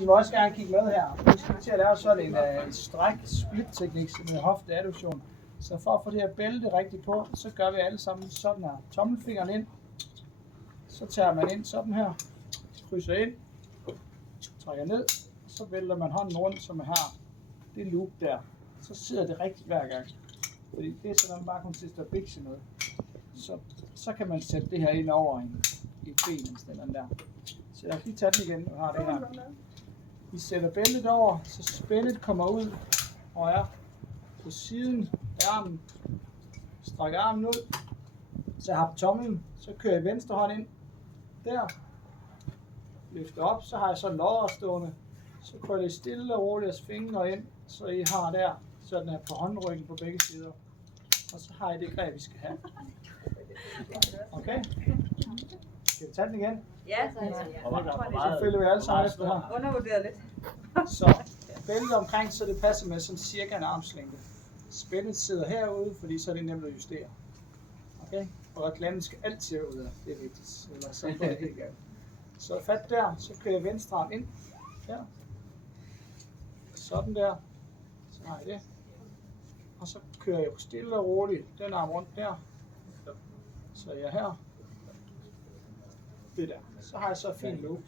I må også gerne kigge med her. Vi skal til at lave sådan en stræk-split-teknik med hofteadduktion. Så for at få det her bælte rigtigt på, så gør vi alle sammen sådan her. Tommelfingeren ind. Så tager man ind sådan her. Krydser ind. Trækker ned. Så vælter man hånden rundt, som man har det loop der. Så sidder det rigtigt hver gang. Fordi det er sådan, at man bare kommer til at bikse noget. Så kan man sætte det her ind over i benet, den der. Så jeg kan lige tage den igen, og har det her. Vi sætter bæltet over, så spændet kommer ud og er på siden af armen. Strækker armen ud, så jeg har på tommelen, så kører jeg venstre hånd ind der. Løfter op, så har jeg så lodder stående. Så kører jeg stille og roligt jeres fingre ind, så I har der, sådan her på håndryggen på begge sider. Og så har I det greb, vi skal have. Okay? Skal vi tage den igen? Ja, Så følger vi alle sammen efter her. Undervurderet lidt. Så bæltet omkring, så det passer med sådan cirka en armslængde. Spændet sidder herude, fordi så er det nemt at justere. Okay? Og reklamen skal altid ud af, det er vigtigt. Eller så går det helt galt. Så fat der, så kører jeg venstre arm ind. Der. Sådan der. Så har jeg det. Og så kører jeg stille og roligt den arm rundt der. Så er jeg her. Det der. Så har jeg så fint loop.